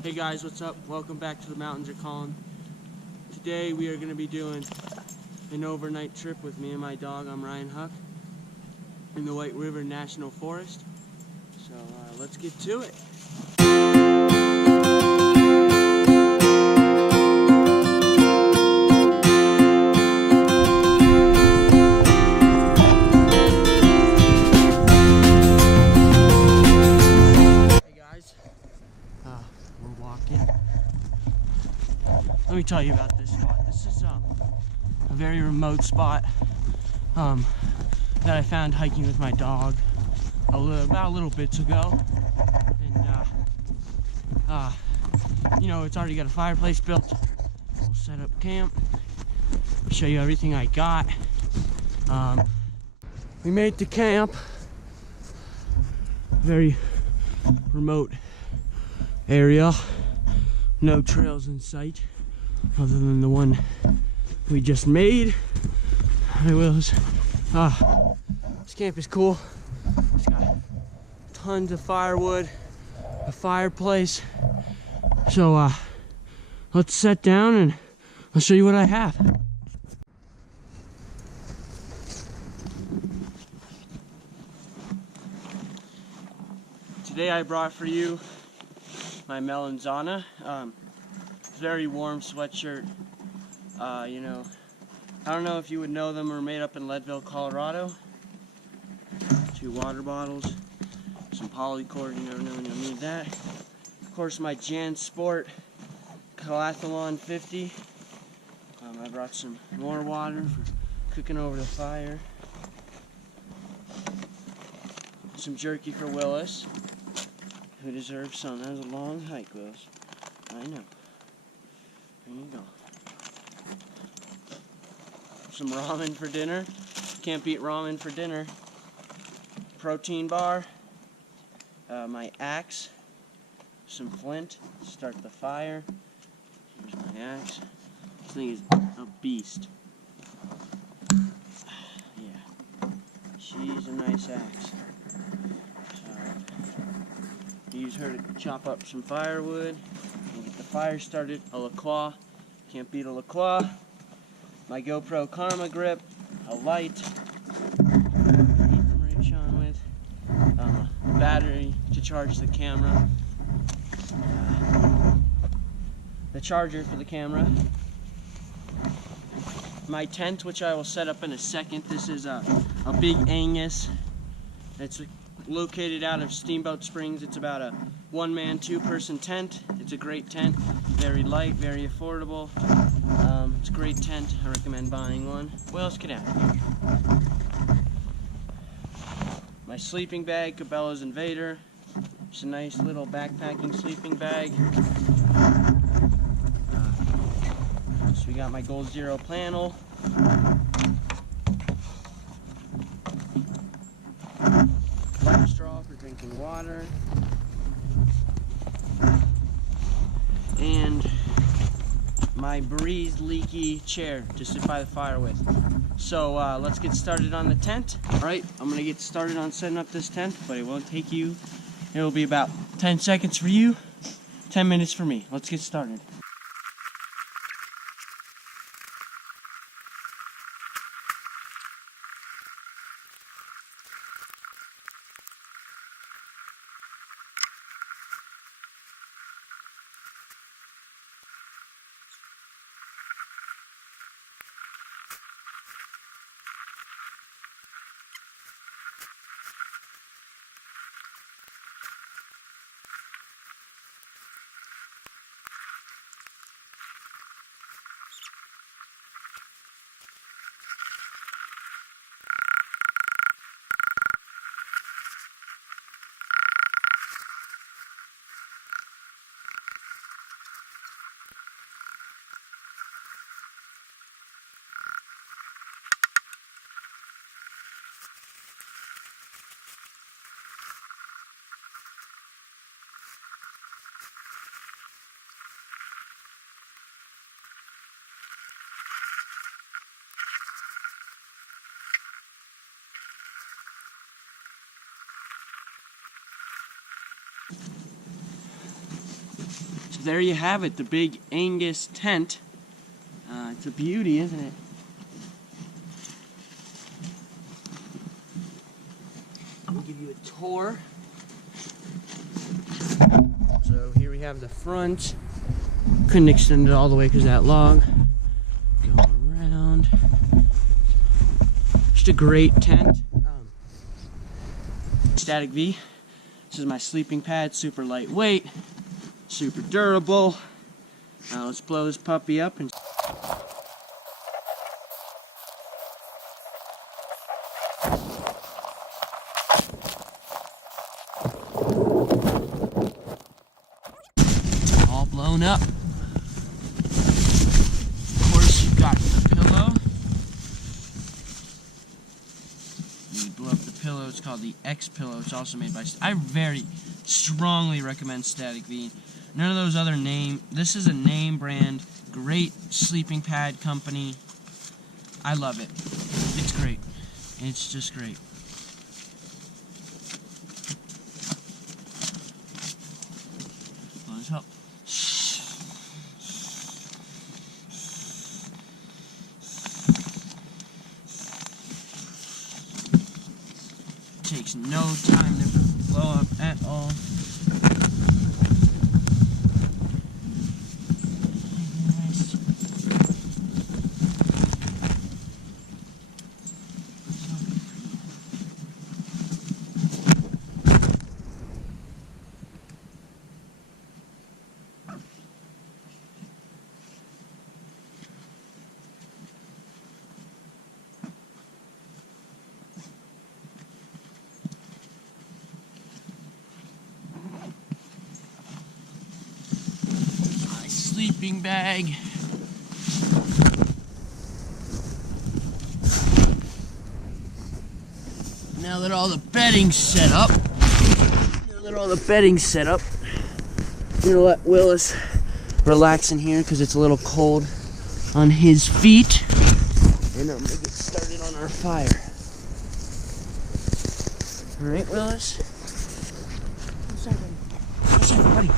Hey guys, what's up? Welcome back to The Mountains Are Calling. Today we are going to be doing an overnight trip with me and my dog. I'm Ryan Huck in the White River National Forest. So let's get to it. We're walking. Let me tell you about this spot. This is a very remote spot that I found hiking with my dog about a little bits ago. And you know, it's already got a fireplace built. We'll set up camp. I'll show you everything I got. We made the camp. Very remote area, no trails in sight other than the one we just made. This camp is cool. It's got tons of firewood, a fireplace. So let's sit down and I'll show you what I have. Today I brought for you my Melanzana. Very warm sweatshirt. You know, I don't know if you would know them. We're made up in Leadville, Colorado. 2 water bottles, some polycord. You never know when you'll need that. Of course, my Jan Sport Calathlon 50. I brought some more water for cooking over the fire. Some jerky for Willis, who deserves some. That was a long hike, Willis. I know. There you go. Some ramen for dinner. Can't beat ramen for dinner. Protein bar. My axe. Some flint. Start the fire. Here's my axe. This thing is a beast. Yeah. She's a nice axe. Use her to chop up some firewood and get the fire started. A La Croix, can't beat a La Croix. My GoPro Karma grip, a light, from Rich on with, a battery to charge the camera, the charger for the camera, my tent, which I will set up in a second. This is a Big Angus. It's located out of Steamboat Springs. It's about a 1-man, 2-person tent. It's a great tent, very light, very affordable. It's a great tent. I recommend buying one. What else could I have? My sleeping bag, Cabela's Invader. It's a nice little backpacking sleeping bag. So we got my Gold Zero Planel. Light straw for drinking water, and my Breeze leaky chair to sit by the fire with. So let's get started on the tent. Alright, I'm gonna get started on setting up this tent, but it won't take you. It'll be about 10 seconds for you, 10 minutes for me. Let's get started. there you have it, the big Angus tent. It's a beauty, isn't it? I'll give you a tour. So here we have the front. Couldn't extend it all the way because of that log. Going around. Just a great tent. Static V. This is my sleeping pad, super lightweight, super durable. Now let's blow this puppy up and all blown up. Of course, you've got the pillow. You blow up the pillow. It's called the X pillow. It's also made by. I very strongly recommend Static V. None of those other name. This is a name brand. Great sleeping pad company. I love it. It's great. It's just great. Let's help. Takes no time to blow up at all. Sleeping bag. Now that all the bedding's set up, I'm gonna let Willis relax in here because it's a little cold on his feet, and I'm gonna get started on our fire. All right, Willis. What's up, buddy?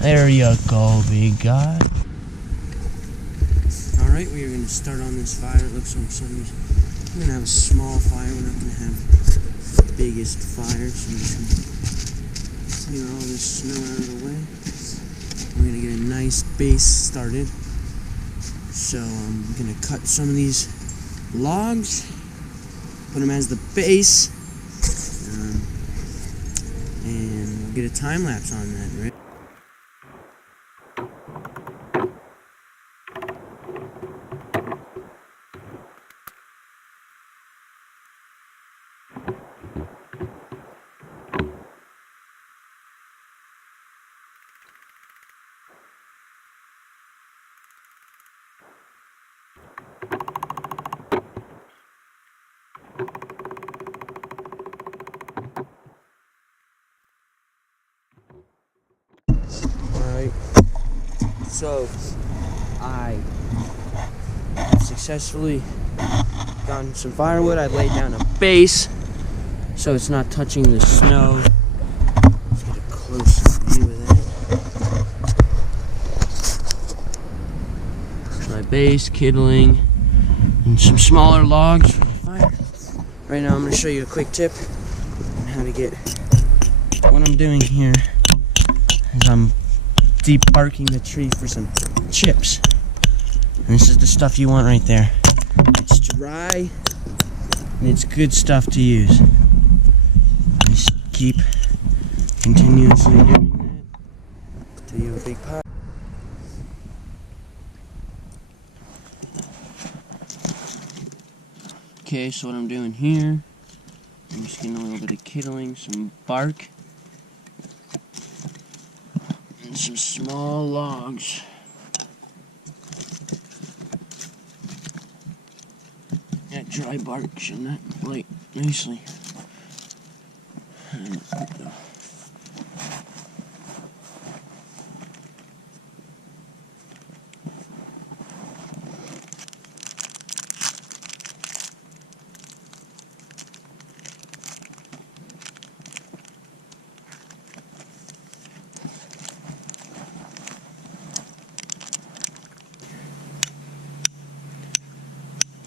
There you go, big guy. Alright, we are going to start on this fire. It looks like somebody's. We're going to have a small fire. We're not going to have the biggest fire. So I'm just going to clear all this snow out of the way. We're going to get a nice base started. So I'm going to cut some of these logs, put them as the base, and we'll get a time lapse on that, right? So I successfully gotten some firewood. I laid down a base so it's not touching the snow. Let's get a close view of that. My base, kindling, and some smaller logs for the fire. Right now I'm going to show you a quick tip on how to get. What I'm doing here is I'm debarking the tree for some chips. And this is the stuff you want right there. It's dry and it's good stuff to use. Just keep continuously doing that until you have a big pot. Okay, so what I'm doing here, I'm just getting a little bit of kindling, some bark, and some small logs. That dry bark should not light nicely.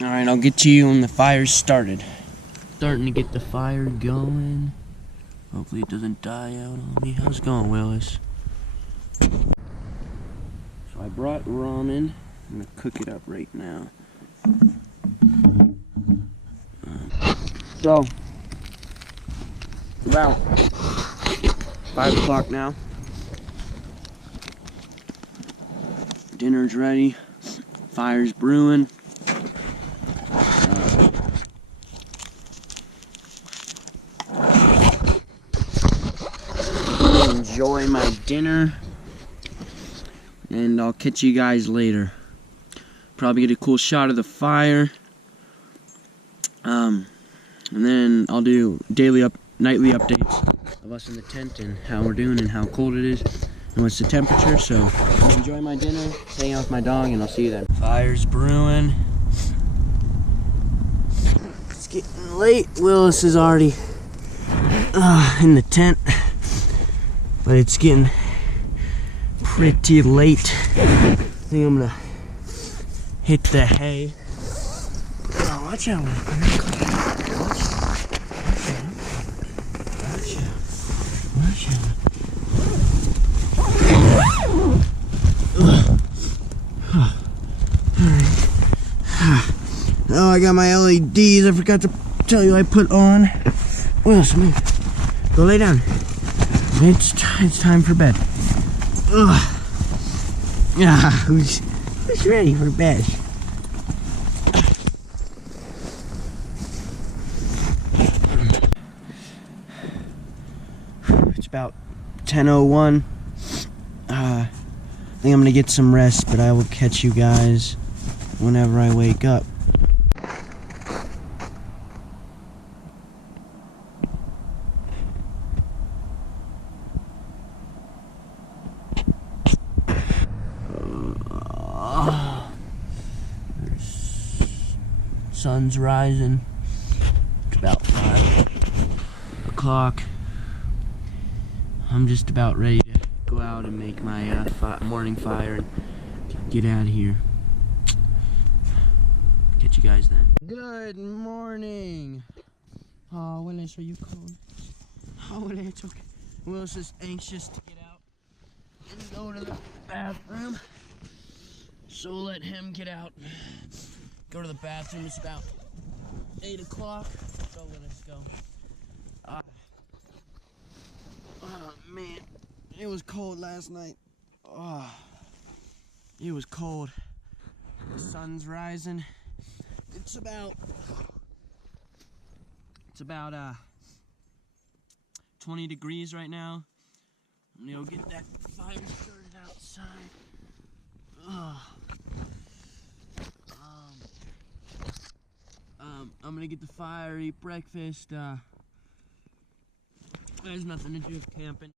Alright, I'll get to you when the fire's started. Starting to get the fire going. Hopefully it doesn't die out on me. How's it going, Willis? So I brought ramen. I'm gonna cook it up right now. So, it's about 5 o'clock now. Dinner's ready. Fire's brewing. Enjoy my dinner, and I'll catch you guys later. Probably get a cool shot of the fire, and then I'll do nightly updates of us in the tent and how we're doing and how cold it is and what's the temperature. So I'll enjoy my dinner, hang out with my dog, and I'll see you then. Fire's brewing. It's getting late. Willis is already in the tent. But it's getting pretty late. I think I'm gonna hit the hay. Oh, watch out. Watch out. Oh, I got my LEDs. I forgot to tell you I put on. Willis, move. Go lay down. It's time for bed. Ugh. Who's ready for bed? It's about 10:01. I think I'm gonna get some rest, but I will catch you guys whenever I wake up. Sun's rising. It's about 5 o'clock. I'm just about ready to go out and make my morning fire and get out of here. Catch you guys then. Good morning. Oh, Willis, are you cold? Oh, Willis, it's okay. Willis is anxious to get out and go to the bathroom. So let him get out. Go to the bathroom. It's about 8 o'clock. Go, Willis, go. Oh, man. It was cold last night. Oh, it was cold. The sun's rising. It's about 20 degrees right now. I'm gonna go get that fire started outside. I'm gonna get the fire, eat breakfast. There's nothing to do with camping.